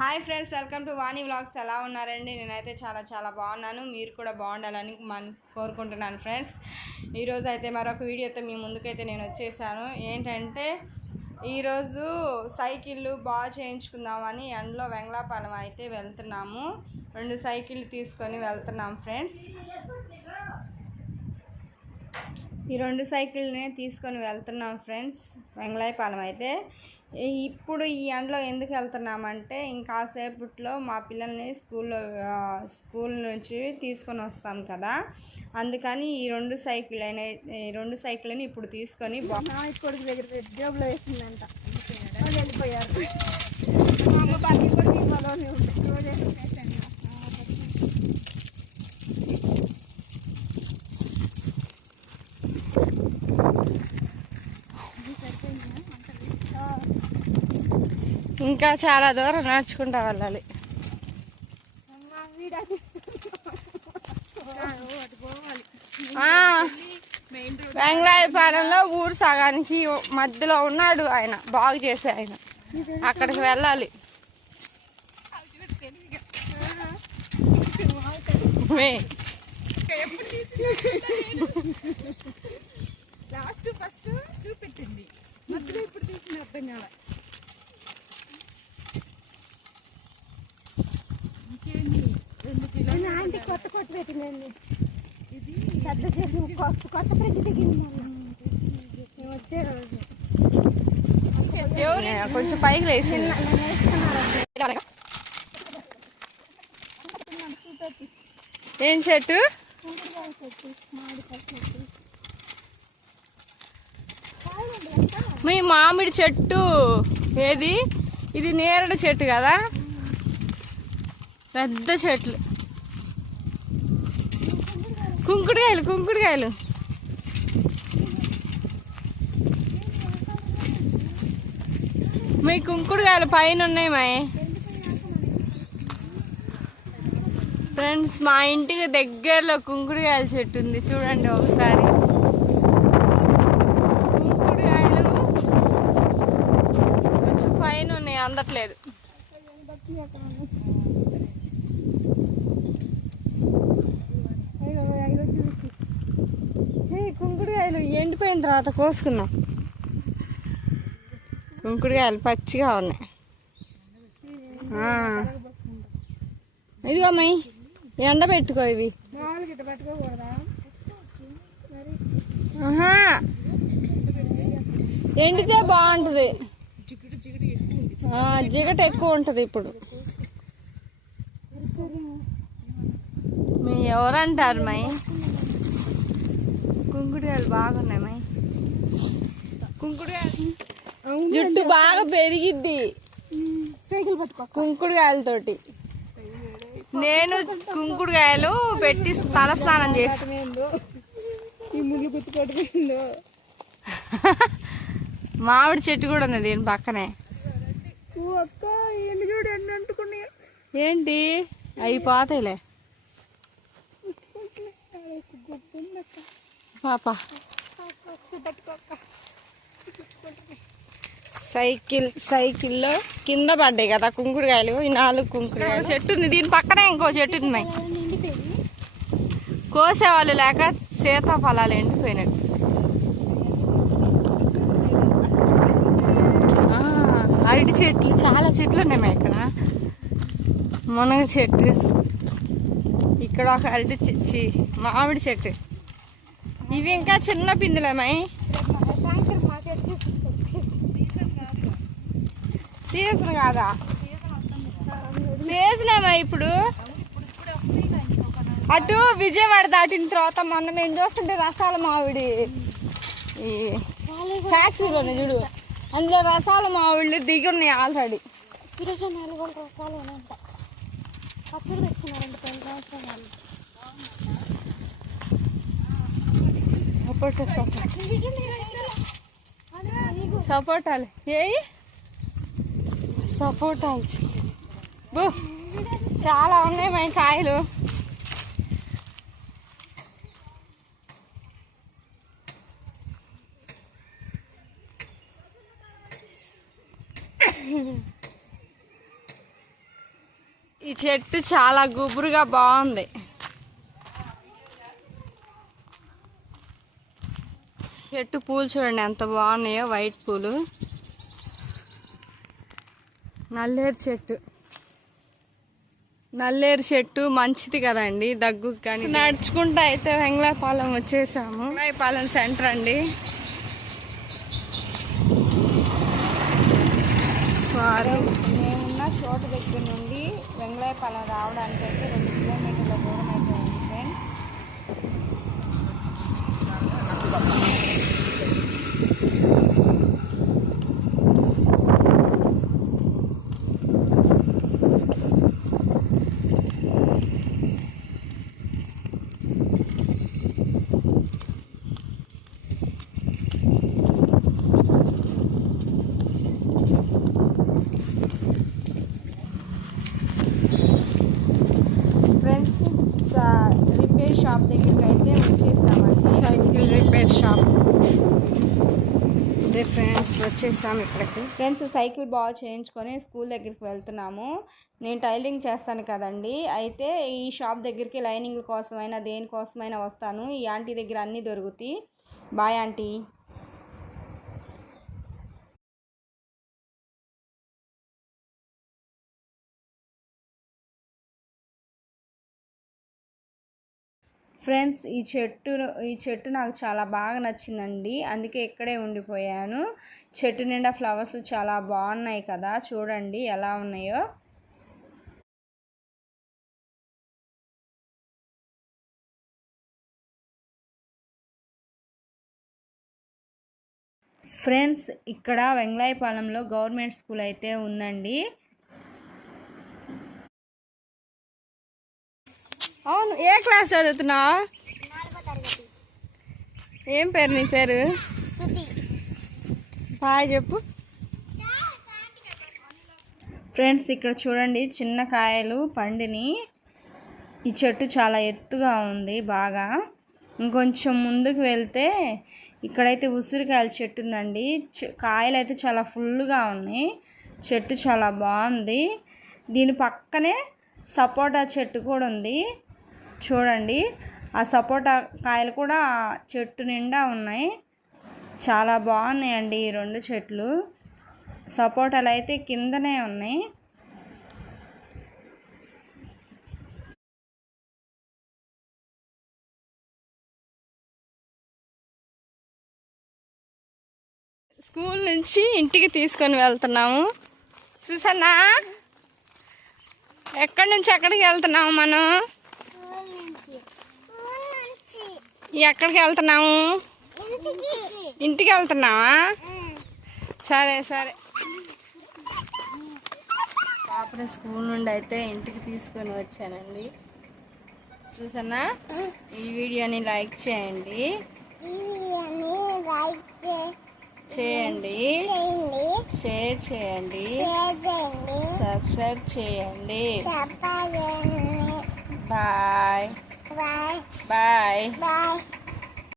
Hi friends, welcome to Vani vlogs. ఎలా ఉన్నారండి? నేనైతే చాలా బాగున్నాను. మీరు కూడా బాగుండాలని కోరుకుంటున్నాను ఫ్రెండ్స్. ఈరోజు అయితే మరొక వీడియోతో మీ ముందుకైతే నేను వచ్చేసాను. ఏంటంటే ఈరోజు సైకిళ్ళు బాగా చేయించుకుందామని ఎండలో వెంగళాపాలెం అయితే వెళ్తున్నాము. 2 సైకిళ్ళు తీసుకొని వెళ్తున్నాం ఫ్రెండ్స్. ఈ 2 సైకిల్ని తీసుకొని వెళ్తున్నాం ఫ్రెండ్స్ వెంగళాయపాలెం అయితే. ఇప్పుడు ఈ ఎండలో ఎందుకు వెళ్తున్నామంటే ఇంకాసేపట్లో మా పిల్లల్ని స్కూల్ నుంచి తీసుకొని వస్తాం కదా, అందుకని ఈ 2 సైకిళ్ళని ఇప్పుడు తీసుకొని కొడుకు దగ్గర జేబులో వేసిందంట వెళ్ళిపోయారు. ఇంకా చాలా దూరం నడుచుకుంటూ వెళ్ళాలి. వెంగళాయపాలెంలో ఊరు సగానికి మధ్యలో ఉన్నాడు ఆయన, బాగు చేసే ఆయన. అక్కడికి వెళ్ళాలి. ఫస్ట్ చూపెట్టింది, మధ్యలో ఇప్పుడు తీసిన అర్థం కాల. కొత్త పెట్టిందండి. ఇది పెద్ద చేసి కొత్త ఫ్రిడ్జ్ దిగింది. వచ్చే రోజు కొంచెం పైకి లేచి ఏం చెట్టు? మీ మామిడి చెట్టు ఏది? ఇది నేరేడు చెట్టు కదా, పెద్ద చెట్లు. కుంకుడుకాయలు మీ కుంకుడుకాయలు పైన ఉన్నాయి మా ఫ్రెండ్స్. మా ఇంటికి దగ్గరలో కుంకుడుకాయల చెట్టు ఉంది, చూడండి ఒకసారి. కుంకుడుకాయలు కొంచెం పైన ఉన్నాయి, అందట్లేదు. కుంకుడుకాయలు ఎండిపోయిన తర్వాత కోసుకున్నాం. కుంకుడుకాయలు పచ్చిగా ఉన్నాయి. ఇదిగో అమ్మాయి, ఎండ పెట్టుకో. ఇవి ఎండితే బాగుంటుంది, జిగట ఎక్కువ ఉంటుంది. ఇప్పుడు మీ ఎవరంటారు మై? కుంకుడుకాయలు బాగున్నాయి మై. కుంకుడుకాయలు జుట్టు బాగా పెరిగిద్ది కుంకుడుకాయలతోటి. నేను కుంకుడుకాయలు పెట్టి తల స్నానం చేసి మామిడి చెట్టు కూడా ఉంది దీని పక్కనే. ఏంటి అయిపోతాయిలే పాప. సైకిల్లో కింద పడ్డాయి కదా కుంకుడుకాయలు. ఈ 4 కుంకుడుకాయలు చెట్టు ఉంది, దీని పక్కనే ఇంకో చెట్టు ఉంది. కోసేవాళ్ళు లేక సీతాఫలాలు ఎండిపోయినట్టు. అరటి చెట్లు, చాలా చెట్లు ఉన్నాయి ఇక్కడ. మునగ చెట్టు, ఇక్కడ ఒక అరటి మామిడి చెట్టు. ఇవి ఇంకా చిన్న పిందులేమాయి. సీజన్ కాదా? సీజన్ ఏమా ఇప్పుడు. అటు విజయవాడ దాటిన తర్వాత మొన్న మేము చూస్తుంటే రసాల మామిడి ఈ ఫ్యాక్టరీలోనే చూడు, అందులో రసాల మామిళ్ళు దిగి ఉన్నాయి ఆల్రెడీ. సపోటాలు సపోటాలు చాలా ఉన్నాయి మా కాయలు. ఈ చెట్టు చాలా గుబురుగా బాగుంది. చెట్టు పూలు చూడండి ఎంత బాగున్నాయో, వైట్ పూలు. నల్లేరు చెట్టు మంచిది కదండి దగ్గు కానీ. నడుచుకుంటూ అయితే వెంగళాయపాలెం వచ్చేసాము. వెంగళాయపాలెం సెంటర్ అండి. సారీ, మేమున్న చోటు దగ్గర నుండి వెంగళాయపాలెం రావడానికి అయితే 2 కిలోమీటర్ల దూరం అయితే ఉంది ఫ్రెండ్. రిపేర్ షాప్ దగ్గరికి అయితే వచ్చేసామండి. Cycle repair shop. అదే ఫ్రెండ్స్ వచ్చేసాము ఇక్కడికి. ఫ్రెండ్స్ సైకిల్ బాగా చేయించుకొని స్కూల్ దగ్గరికి వెళ్తున్నాము. నేను టైలరింగ్ చేస్తాను కదండి, అయితే ఈ షాప్ దగ్గరికి లైనింగ్ కోసమైనా దేనికోసమైనా వస్తాను. ఈ ఆంటీ దగ్గర అన్నీ దొరుకుతాయి. Bye aunty. ఫ్రెండ్స్ ఈ చెట్టు నాకు చాలా బాగా నచ్చిందండి, అందుకే ఇక్కడే ఉండిపోయాను. చెట్టు నిండా ఫ్లవర్స్ చాలా బాగున్నాయి కదా, చూడండి ఎలా ఉన్నాయో. ఫ్రెండ్స్ ఇక్కడ వెంగళాయపాలెంలో గవర్నమెంట్ స్కూల్ అయితే ఉందండి. అవును, ఏ క్లాస్ చదువుతున్నావు? ఏం పేరు నీ పేరు? బాయ్ చెప్పు. ఫ్రెండ్స్ ఇక్కడ చూడండి చిన్న కాయలు పండిని. ఈ చెట్టు చాలా ఎత్తుగా ఉంది బాగా. ఇంకొంచెం ముందుకు వెళ్తే ఇక్కడైతే ఉసిరికాయల చెట్టు ఉందండి. కాయలు అయితే చాలా ఫుల్గా ఉన్నాయి. చెట్టు చాలా బాగుంది. దీని పక్కనే సపోటా చెట్టు కూడా ఉంది. చూడండి ఆ సపోటా కాయలు కూడా చెట్టు నిండా ఉన్నాయి. చాలా బాగున్నాయండి ఈ 2 చెట్లు. సపోటాలు అయితే కిందనే ఉన్నాయి. స్కూల్ నుంచి ఇంటికి తీసుకొని వెళ్తున్నాము. సుసన్నా, ఎక్కడి నుంచి ఎక్కడికి వెళ్తున్నాము మనం? ఎక్కడికి వెళ్తున్నాము? ఇంటికి వెళ్తున్నావా? సరే సరే. పాపని స్కూల్ నుండి అయితే ఇంటికి తీసుకొని వచ్చానండి. చూసన్నా, ఈ వీడియోని లైక్ చేయండి, షేర్ చేయండి, సబ్స్క్రైబ్ చేయండి. Bye bye bye.